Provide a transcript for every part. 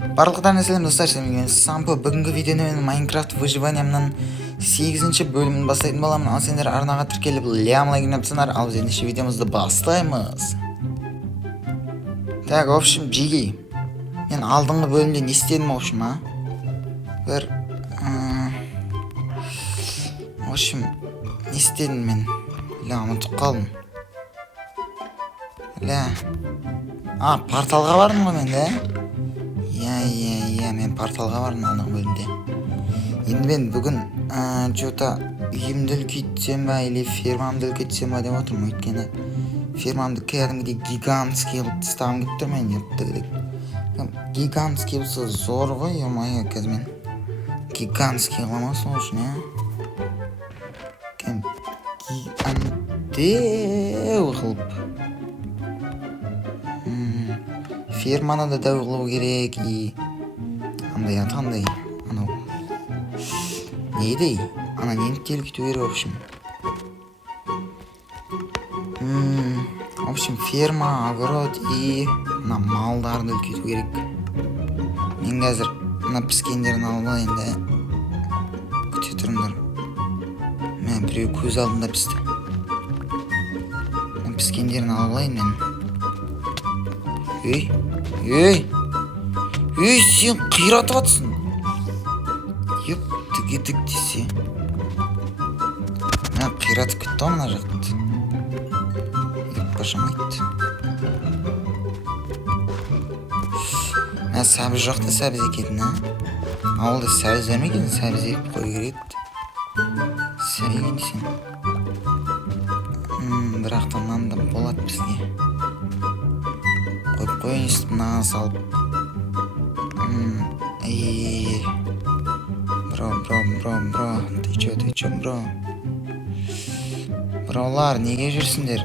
Барлықтарыңызға сәлем достар, мен Сампо. Бүгінгі видеоны мен Майнкрафт выживаниямның 8-ші бөлімін бастайтын боламын. Ал сендер арнаға тіркеліп лайк напсаңдар, ал біз ендеше видеомызды бастаймыз. Так, в общем, жиги. Мен алдыңғы бөлімде не істедім, в общем, в общем, не істедім мен? Ұмытып қалдым. Порталға бардым ғой мен, да? Мен порталға бардым алдыңғы бөлімде. Енді мен бүгін жота үйімді үлкейтсем ба, или фермамды үлкейтсем ба деп отырмын. Өйткені фермамды кәдімгідей гигантский қылып тастағым келіп тұр мен. Гигантский болса зор ғой, ё-моё, қазір мен гигантский қыламын сол үшін, гигантеу қылып. Ферманы да дәу қылу керек, андай атқандай, анау не дей, ана нені үлкейту керек, в общем, ферма, огород и мына малдарды үлкейту керек. Мен қазір мына піскендерін алып алайын да, күте тұрыңдар. Мен біреу көз алдында пісті. Мен піскендерін алып алайын мен. Сен қиратып атсың. Тігедік десе. Мен қиратып кетті мына жақты. Пожамайды. Мен сәбіз жоқты сәбіз екетін, ауылда сәбіз вермеген, сәбіз ек қой керек. Сәбеген десен. Бірақта мынанда болады бізге. Қойын үстіп мына салып. Бро, ты чё, бро? Браулар, неге жүрсіңдер?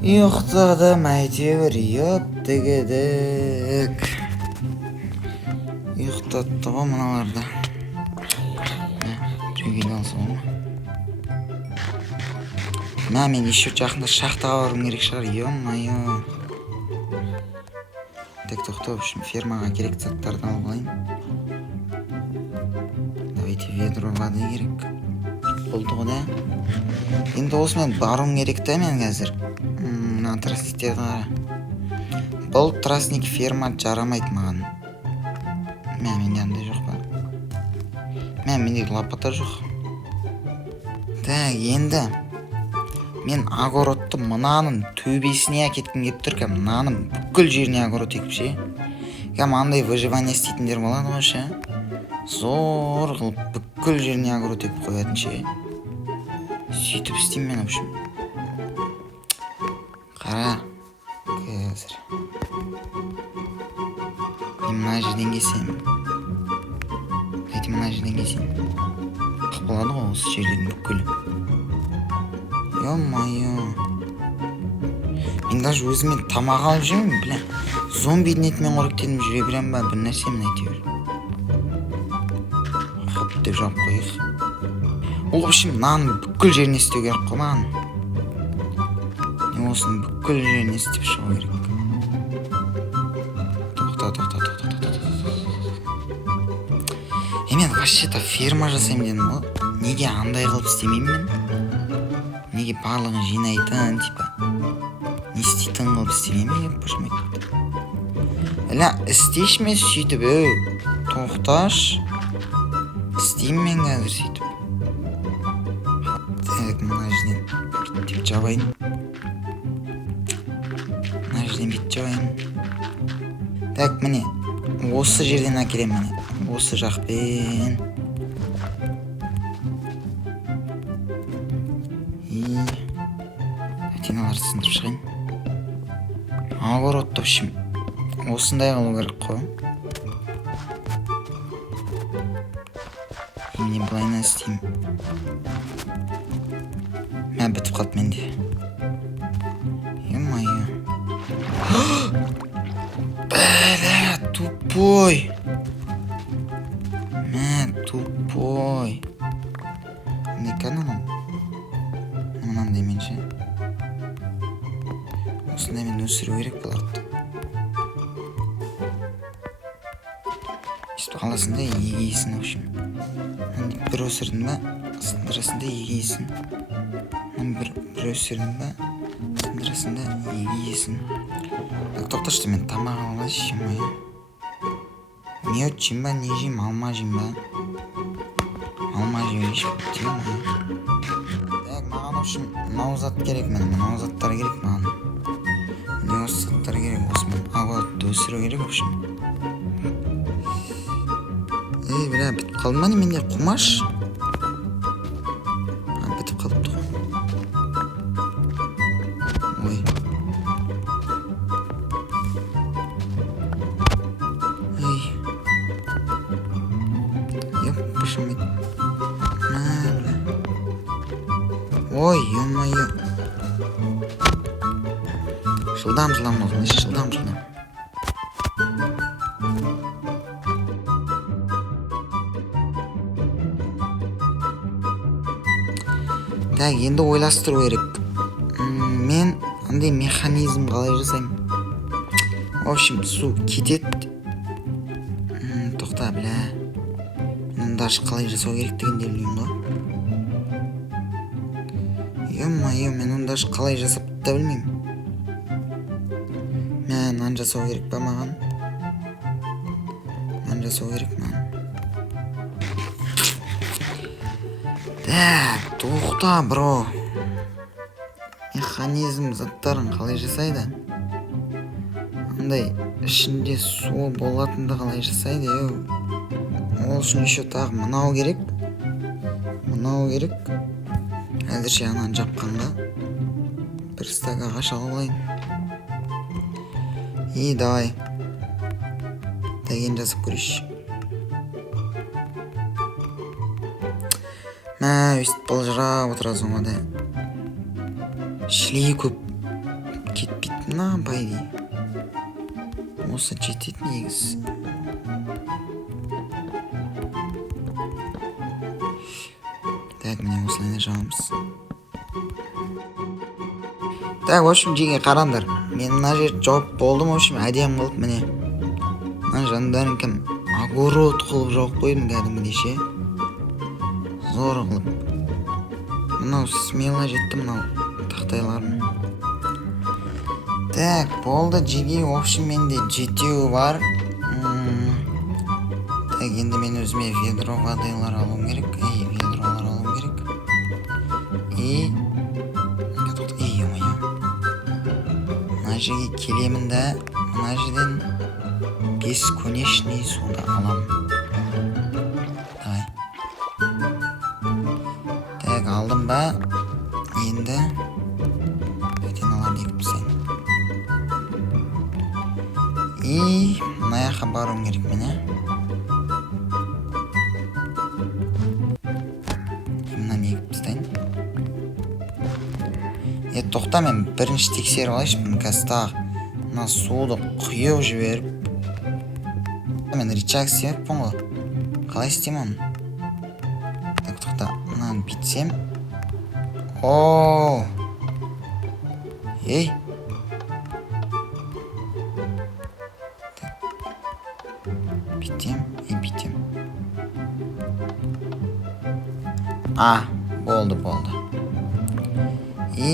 Ұйықтадым әйтеуір, тігедік. Ұйықтатты ғой мыналарда. Біреуге алса ғой ма? Мен еще жақында шахтаға барғым керек шығар, ё-моё. Так, тоқта, в общем, фермаға керек заттарды алып алайын. Давайте ведро воды керек. Болды ғой, да? Енді осымен баруым керек та мен қазір. Мына тростниктерді қара. Бұл тростник ферма жарамайды маған. Менде андай жоқ па? Менде лопата жоқ. Так, енді мен огородты мынаның төбесіне әкеткім келіп тұр. Мынаның бүкіл жеріне огород егіп ше. Андай выживание істейтіндер болады ғой ше. Зор қылып бүкіл жеріне огород егіп қоятын ше. Сөйтіп істеймін мен, в общем. Қара. Қазір. Мына жерден кесем. Мына жерден кесем. Қып болады ғой осы жерлердің бүкілі. Ё-моё. Мен даже өзіме тамақ алып жүрмін, бля. Зомбидің етімен қоректеніп жүре берем ба, бір нәрсе мен әйтеуір. Хоп деп жауып қойық. Ол общем мынаның бүкіл жеріне істеу керек қой маған. Осының бүкіл жеріне істеп шығу керек. Тоқта. Мен вообще-то ферма жасаймын дедім ғой. Неге андай қылып істемеймін мен? Неге барлығын жинайтын, типа не істейтін қылып істемеймін деп пошмайды. Істейш мен сөйтіп, тоқташ. Істеймін мен қазір сөйтіп. Так, мына жерден бүйтіп жабайын. Мына жерден бүйтіп жабайын. Так, міне, осы жерден әкелем міне. Осы жақпен. Тиналарды сындырып шығайын. Огородты, в общем, осындай қылу керек қой. Мен былайына істеймін. Мен бітіп қалды менде. Ё-моё. Бля, тупой. Мен тупой. Не каналым? Мынандай менше. Осындай мен өсіру керек болады. сөйтіп қаласың да егейсің. В общем, бір өсірдің ба сындырасың да егейсің. бір өсірдің ба сындырасың да егейсің. Тоқташы, мен тамақ алайын, жеймін ба? Мед жеймін ба, не жеймін? Алма жеймін ба? Алма жеймін ба? Маған в общем мынау зат керек, мынау заттар керек маған. Міне осы заттар керек, осымен агуатты өсіру керек. В общем, бля, бітіп қалды ма не менде? Құмаш бітіп қалыпты ғой. Ой, пошумит. Бля. Ой, ё-моё. Жылдам нужно, жылдам. Так, енді ойластыру керек. Мен андай механизм қалай жасаймын? В общем, су кетеді. Тоқта, бля. Мен даже қалай жасау керектігін де білмеймін ғой. Ё-моё, мен оны даже қалай жасап та білмеймін. Мынаны жасау керек па маған? Мынаны жасау керек маған. Так, тоқта, бро. Механизм заттарын қалай жасайды? Андай ішінде су болатынды қалай жасайды? Ол үшін еще тағы мынау керек. Әзірше ананы жапқанға бір стак ағаш алып алайын. Давай. Деген жасып көрейші. Өйстіп былжырап отырасың ғой да. Шлей көп кетпейді ма, байды. Осы жетеді негіз. Так, міне осылайда жауымыз. Так, в общем, жеге қарандар. Мен мына жерді жауып болдым, в общем, әдем қылып, міне. Мына жандарын кім огород қылып жауып қойдым кәдімгідей ше. Зор қылып. Мынау смело жетті, мынау тақтайларын. Так, болды жеге, в общем, менде жетеуі бар. Так, енді мен өзіме ведро водайлар алуым керек. Ведролар алуым керек. Ё-моё. Мына жерге келемін да, мына жерден бесконечный суды алам. Давай. Так, алдым ба? Енді бөтен аларды екіп тастайын. Мына жаққа баруым керек мен, Мынаны екіп тастайын. Тоқта, мен бірінші тексеріп алайыншы. Қазір тағы мына суды құйып жіберіп. Мен рычаг істемеппін ғой. Қалай істеймін оны? Так, тоқта, мынаны бүйтсем. Бүйтем. Болды.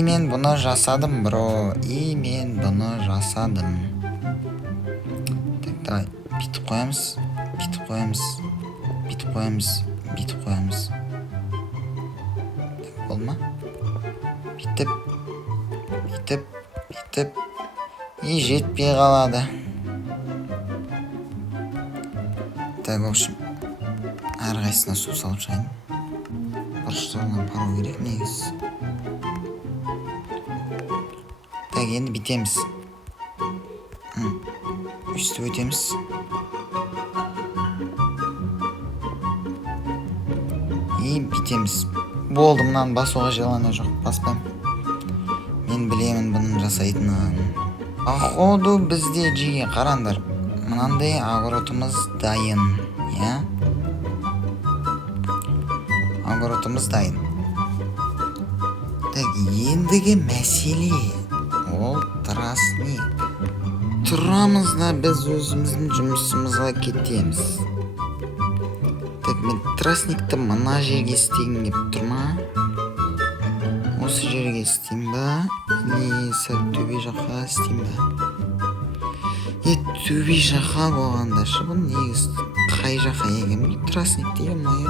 Мен бұны жасадым, бро. Мен бұны жасадым. Так, давай. Бүйтіп қоямыз. Так, болды ма? Бүйтіп. Жетпей қалады. Так, в общем, әрқайсысына су салып шығайын. Бұрыштарынан бару керек негіз. Так, енді бітеміз. Үсті өтеміз. Бітеміз. Болды, мұнан басуға желана жоқ. Баспайым. Мен білемін бұның жасайтынын. Походу бізде жеге қарандар. Мынандай огородымыз дайын. Огородымыз дайын. Так, ендігі мәселе ол тростник. Тұрамыз да біз өзіміздің жұмысымызға кетеміз. Так, мен тростникті мына жерге істегім кеп тұр ма? Осы жерге істеймін ба? Не сәл төбе жаққа істеймін ба? Төбе жаққа болғанда шы бұл негіз қай жаққа екен бұл тростник деген мойы.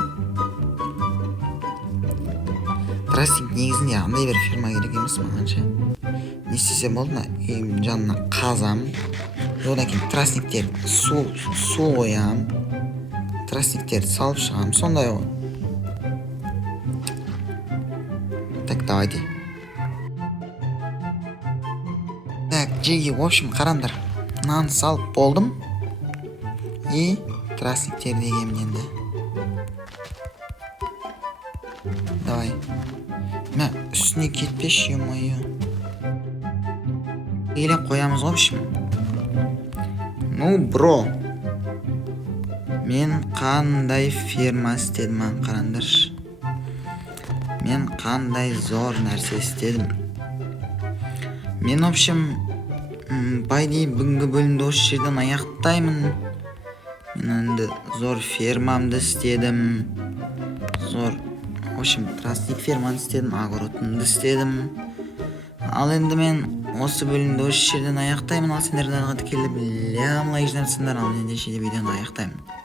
Тростник негізінде андай бір фирма керек емес мағанша. Не істесем болды ма? Үйім жанына қазам. Одан кейін тростниктерді су қоям. Тростниктерді салып шығам. Сондай ғой. Так, давайте. Так, жерге, в общем, қараңдар. Нан салып болдым. И тростниктерді егемін енді. Давай. Мә, үстіне кетпеші, ё-моё. Елеп қоямыз, в общем. Ну, бро. Мен қандай фирма істедім, қараңдаршы. Мен қандай зор нәрсе істедім. Мен, в общем, байдей бүгінгі бөлімді осы жерден аяқтаймын. Мен енді зор фермамды істедім. Зор, в общем, тростник ферманы істедім, огородымды істедім. Ал енді мен осы бөлімді осы жерден аяқтаймын. Ал сендер тікелі білем лайк жарсыңдар. Ал ендеше видеоны аяқтаймын.